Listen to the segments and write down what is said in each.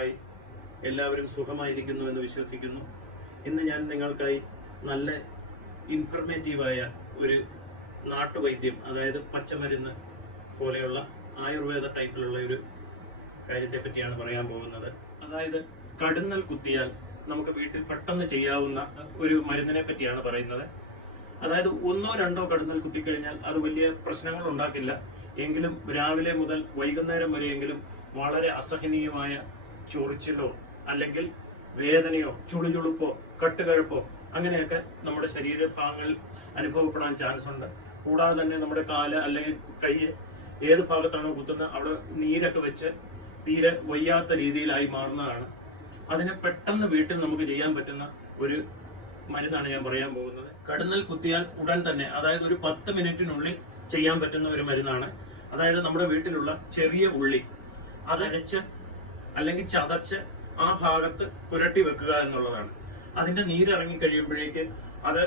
Hi എല്ലാവരും സുഖമായിരിക്കുന്നു എന്ന് വിശ്വസിക്കുന്നു. ഇന്ന് ഞാൻ നിങ്ങൾക്കായി നല്ല ഇൻഫർമേറ്റീവായ ഒരു നാട്ടുവൈദ്യം അതായത് പച്ചമരുന്ന് പോലെയുള്ള ആയുർവേദ ടൈപ്പിലുള്ള ഒരു കാര്യത്തെ പറ്റിയാണ് പറയാൻ പോകുന്നത്. അതായത് കടുന്നൽ കുത്തിയാൽ നമുക്ക് വീട്ടിൽ പെട്ടെന്ന് ചെയ്യാവുന്ന ഒരു മരുന്നിനെ പറ്റിയാണ് പറയുന്നത്. അതായത് ഒന്നോ രണ്ടോ കടുന്നൽ കുത്തിക്കഴിഞ്ഞാൽ അത് വലിയ പ്രശ്നങ്ങൾ ഉണ്ടാക്കില്ല. എങ്കിലും രാവിലെ മുതൽ വൈകുന്നേരം വരെയെങ്കിലും വളരെ അസഹനീയമായ ചൊറിച്ചിലോ അല്ലെങ്കിൽ വേദനയോ ചുളുചുളുപ്പോ കട്ടുകഴപ്പോ അങ്ങനെയൊക്കെ നമ്മുടെ ശരീരഭാഗങ്ങളിൽ അനുഭവപ്പെടാൻ ചാൻസ് ഉണ്ട്. കൂടാതെ തന്നെ നമ്മുടെ കാൽ അല്ലെങ്കിൽ കൈ ഏത് ഭാഗത്താണോ കുത്തുന്നത് അവിടെ നീരൊക്കെ വെച്ച് തീരെ വയ്യാത്ത രീതിയിലായി മാറുന്നതാണ്. അതിനെ പെട്ടെന്ന് വീട്ടിൽ നമുക്ക് ചെയ്യാൻ പറ്റുന്ന ഒരു മരുന്നാണ് ഞാൻ പറയാൻ പോകുന്നത്. കടന്നൽ കുത്തിയാൽ ഉടൻ തന്നെ അതായത് ഒരു പത്ത് മിനിറ്റിനുള്ളിൽ ചെയ്യാൻ പറ്റുന്ന ഒരു മരുന്നാണ്. അതായത് നമ്മുടെ വീട്ടിലുള്ള ചെറിയ ഉള്ളി അതരച്ച് അല്ലെങ്കിൽ ചതച്ച് ആ ഭാഗത്ത് പുരട്ടി വെക്കുക എന്നുള്ളതാണ്. അതിന്റെ നീരിറങ്ങി കഴിയുമ്പോഴേക്ക് അത്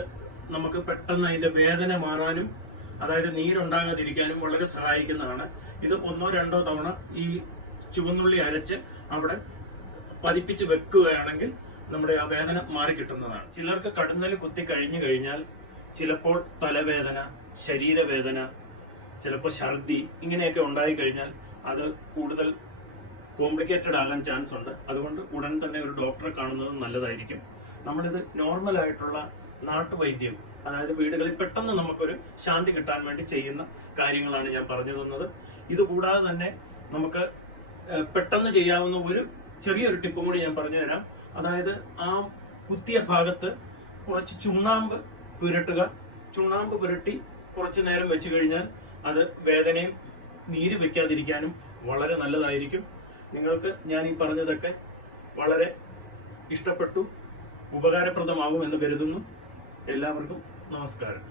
നമുക്ക് പെട്ടെന്ന് അതിന്റെ വേദന മാറാനും അതായത് നീരുണ്ടാകാതിരിക്കാനും വളരെ സഹായിക്കുന്നതാണ്. ഇത് ഒന്നോ രണ്ടോ തവണ ഈ ചുവന്നുള്ളി അരച്ച് അവിടെ പതിപ്പിച്ച് വെക്കുകയാണെങ്കിൽ നമ്മുടെ ആ വേദന മാറിക്കിട്ടുന്നതാണ് ചിലർക്ക് കടുന്നൽ കുത്തി കഴിഞ്ഞു കഴിഞ്ഞാൽ ചിലപ്പോൾ തലവേദന ശരീരവേദന ചിലപ്പോൾ ഛർദി ഇങ്ങനെയൊക്കെ ഉണ്ടായി കഴിഞ്ഞാൽ അത് കൂടുതൽ കോംപ്ലിക്കേറ്റഡ് ആകാൻ ചാൻസ് ഉണ്ട്. അതുകൊണ്ട് ഉടൻ തന്നെ ഒരു ഡോക്ടറെ കാണുന്നത് നല്ലതായിരിക്കും. നമ്മളിത് നോർമൽ ആയിട്ടുള്ള നാട്ടുവൈദ്യം അതായത് വീടുകളിൽ പെട്ടെന്ന് നമുക്കൊരു ശാന്തി കിട്ടാൻ വേണ്ടി ചെയ്യുന്ന കാര്യങ്ങളാണ് ഞാൻ പറഞ്ഞു തന്നത്. ഇതുകൂടാതെ തന്നെ നമുക്ക് പെട്ടെന്ന് ചെയ്യാവുന്ന ഒരു ചെറിയൊരു ടിപ്പും കൂടി ഞാൻ പറഞ്ഞു തരാം. അതായത് ആ കുത്തിയ ഭാഗത്ത് കുറച്ച് ചുണ്ണാമ്പ് പുരട്ടുക. ചുണ്ണാമ്പ് പുരട്ടി കുറച്ച് നേരം വെച്ച് കഴിഞ്ഞാൽ അത് വേദനയും നീര് വെക്കാതിരിക്കാനും വളരെ നല്ലതായിരിക്കും. നിങ്ങൾക്ക് ഞാൻ ഈ പറഞ്ഞതൊക്കെ വളരെ ഇഷ്ടപ്പെട്ടു ഉപകാരപ്രദമാകും എന്ന് കരുതുന്നു. എല്ലാവർക്കും നമസ്കാരം.